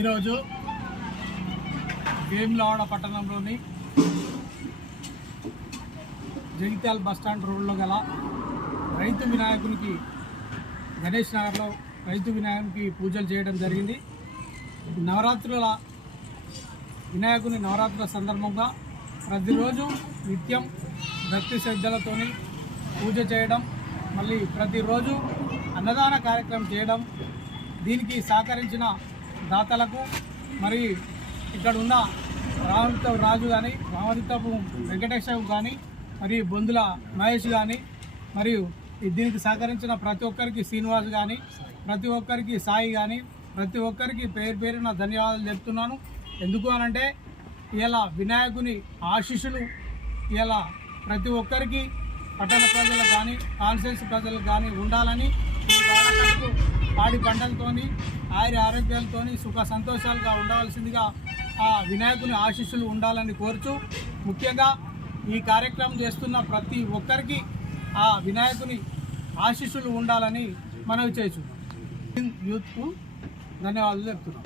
ఈరోజు వేములవాడ పట్టణంలోని జగిత్యాల బస్టాండ్ రోడ్లో గల రైతు వినాయకునికి గణేష్ నగర్లో రైతు వినాయకునికి పూజలు చేయడం జరిగింది. నవరాత్రుల వినాయకుని నవరాత్రుల సందర్భంగా ప్రతిరోజు నిత్యం భక్తి శ్రద్ధలతోని పూజ చేయడం, మళ్ళీ ప్రతిరోజు అన్నదాన కార్యక్రమం చేయడం, దీనికి సహకరించిన దాతలకు మరి ఇక్కడ ఉన్న రాజు కానీ రామదిత్తపు వెంకటేశ్వర కానీ మరియు బొందుల మహేష్ కానీ మరియు దీనికి సహకరించిన ప్రతి ఒక్కరికి శ్రీనివాస్ కానీ ప్రతి ఒక్కరికి సాయి కానీ ప్రతి ఒక్కరికి పేరున ధన్యవాదాలు చెప్తున్నాను. ఎందుకు అనంటే ఇలా వినాయకుని ఆశీస్సులు ఇలా ప్రతి ఒక్కరికి పట్టణ ప్రజలకు కానీ కాన్స్టిట్యూన్సీ ప్రజలకు కానీ ఉండాలని ఈ వాడకట్టుకు పాడి పంటలతోని ఆరోగ్యాలతోని సుఖ సంతోషాలుగా ఉండవలసిందిగా ఆ వినాయకుని ఆశీస్సులు ఉండాలని కోరుచు, ముఖ్యంగా ఈ కార్యక్రమం చేస్తున్న ప్రతి ఒక్కరికి ఆ వినాయకుని ఆశీస్సులు ఉండాలని మనవి చేయొచ్చు. యూత్కు ధన్యవాదాలు చెప్తున్నాం.